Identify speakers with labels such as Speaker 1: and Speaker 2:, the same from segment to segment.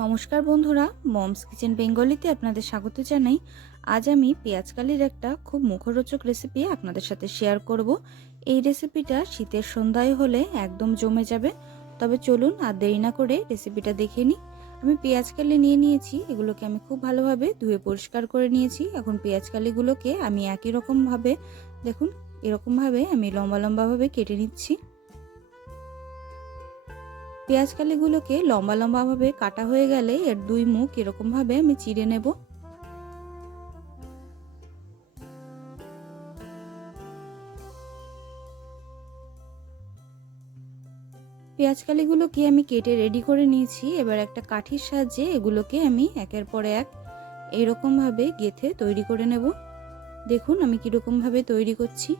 Speaker 1: নমস্কার বন্ধুরা, moms kitchen বেঙ্গলিতে আপনাদের স্বাগত জানাই। আজ আমি পেঁয়াজকালির একটা খুব মুখরোচক রেসিপি আপনাদের সাথে শেয়ার করব। এই রেসিপিটা শীতের সন্ধ্যায় হলে একদম জমে যাবে। তবে চলুন আর দেরি না করে রেসিপিটা দেখে নিই। আমি পেঁয়াজকালি নিয়ে নিয়েছি, এগুলোকে আমি খুব ভালোভাবে ধুয়ে পরিষ্কার করে নিয়েছি। এখন পেঁয়াজকালিগুলোকে আমি একই রকমভাবে, দেখুন, এরকমভাবে আমি লম্বা লম্বাভাবে কেটে নিচ্ছি। পেঁয়াজ কালিগুলোকে লম্বা লম্বাভাবে কাটা হয়ে গেলে এর দুই মুখ এরকমভাবে আমি চিড়ে নেব। পেঁয়াজ কালিগুলোকে আমি কেটে রেডি করে নিয়েছি। এবার একটা কাঠির সাহায্যে এগুলোকে আমি একের পর এক এইরকমভাবে গেথে তৈরি করে নেব। দেখুন আমি কীরকমভাবে তৈরি করছি।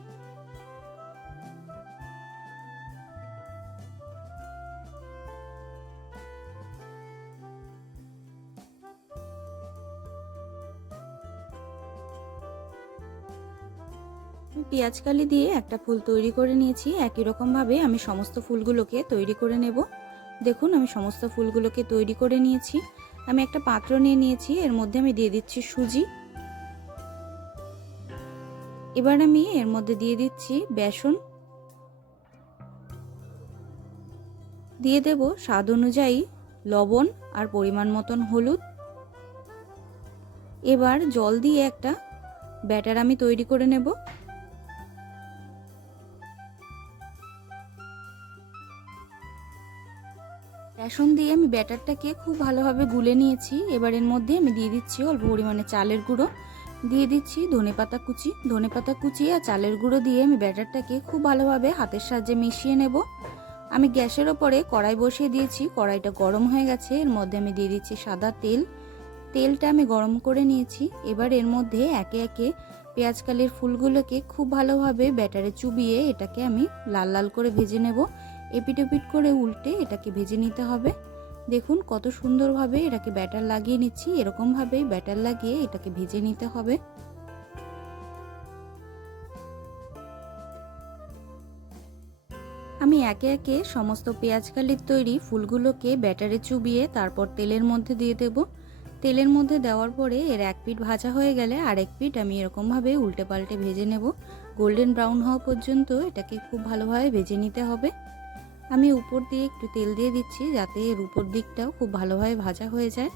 Speaker 1: পেঁয়াজ কালি দিয়ে একটা ফুল তৈরি করে নিয়েছি। একই রকমভাবে আমি সমস্ত ফুলগুলোকে তৈরি করে নেব। দেখুন, আমি সমস্ত ফুলগুলোকে তৈরি করে নিয়েছি। আমি একটা পাত্র নিয়ে নিয়েছি, এর মধ্যে আমি দিয়ে দিচ্ছি সুজি। এবার আমি এর মধ্যে দিয়ে দিচ্ছি বেসন। দিয়ে দেব স্বাদ অনুযায়ী লবণ আর পরিমাণ মতন হলুদ। এবার জল দিয়ে একটা ব্যাটার আমি তৈরি করে নেব। বেসন দিয়ে আমি ব্যাটারটাকে খুব ভালোভাবে গুলে নিয়েছি। এবার এর মধ্যে আমি দিয়ে দিচ্ছি অল্প পরিমাণে চালের গুঁড়ো। দিয়ে দিচ্ছি ধনে পাতা কুচি। ধনে পাতা কুচি আর চালের গুঁড়ো দিয়ে আমি ব্যাটারটাকে খুব ভালোভাবে হাতের সাহায্যে মিশিয়ে নেব। আমি গ্যাসের ওপরে কড়াই বসিয়ে দিয়েছি। কড়াইটা গরম হয়ে গেছে। এর মধ্যে আমি দিয়ে দিচ্ছি সাদা তেল। তেলটা আমি গরম করে নিয়েছি। এবার এর মধ্যে একে একে পেঁয়াজকালির ফুলগুলোকে খুব ভালোভাবে ব্যাটারে চুবিয়ে এটাকে আমি লাল লাল করে ভেজে নেব। এপিট ওপিট করে উল্টে এটাকে ভেজে নিতে হবে। দেখুন কত সুন্দরভাবে এটাকে ব্যাটার লাগিয়ে নিচ্ছি, এরকমভাবেই ব্যাটার লাগিয়ে এটাকে ভেজে নিতে হবে। আমি একে একে সমস্ত পেঁয়াজকালির তৈরি ফুলগুলোকে ব্যাটারে চুবিয়ে তারপর তেলের মধ্যে দিয়ে দেব। তেলের মধ্যে দেওয়ার পরে এর এক পিঠ ভাজা হয়ে গেলে আর এক পিঠ আমি এরকমভাবে উল্টে পাল্টে ভেজে নেব। গোল্ডেন ব্রাউন হওয়া পর্যন্ত এটাকে খুব ভালোভাবে ভেজে নিতে হবে। আমি উপর দিয়ে একটু তেল দিয়ে দিচ্ছি যাতে এর উপর দিকটাও খুব ভালোভাবে ভাজা হয়ে যায়।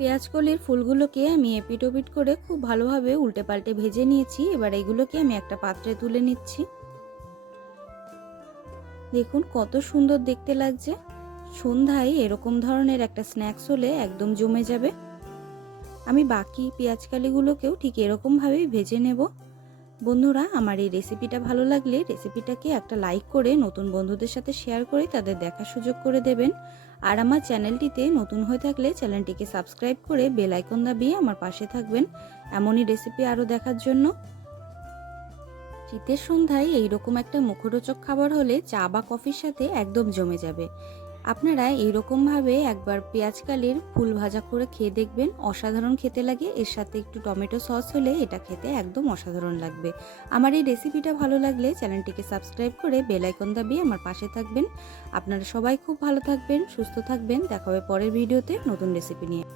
Speaker 1: পেঁয়াজ কলির ফুলগুলোকে আমি এপিট ওপিট করে খুব ভালোভাবে উল্টে পাল্টে ভেজে নিয়েছি। এবার এগুলোকে আমি একটা পাত্রে তুলে নিচ্ছি। দেখুন কত সুন্দর দেখতে লাগছে। সন্ধ্যায় এরকম ধরনের একটা স্ন্যাক্স হলে একদম জমে যাবে। আমি বাকি পেঁয়াজকালিগুলোকেও ঠিক এরকমভাবেই ভেজে নেব। বন্ধুরা, আমার এই রেসিপিটা ভালো লাগলে রেসিপিটাকে একটা লাইক করে নতুন বন্ধুদের সাথে শেয়ার করে তাদের দেখার সুযোগ করে দেবেন। আর আমার চ্যানেলটিতে নতুন হয়ে থাকলে চ্যানেলটিকে সাবস্ক্রাইব করে বেল আইকন দাবিয়ে আমার পাশে থাকবেন। এমনই রেসিপি আরও দেখার জন্য। শীতের সন্ধ্যায় এইরকম একটা মুখরোচক খাবার হলে চা বা কফির সাথে একদম জমে যাবে। আপনারা এইরকমভাবে একবার পেঁয়াজকালির ফুল ভাজা করে খেয়ে দেখবেন। অসাধারণ খেতে লাগে। এর সাথে একটু টমেটো সস হলে এটা খেতে একদম অসাধারণ লাগবে। আমার এই রেসিপিটা ভালো লাগলে চ্যানেলটিকে সাবস্ক্রাইব করে বেলাইকন দাবিয়ে আমার পাশে থাকবেন। আপনারা সবাই খুব ভালো থাকবেন, সুস্থ থাকবেন। দেখা হবে পরের ভিডিওতে নতুন রেসিপি নিয়ে।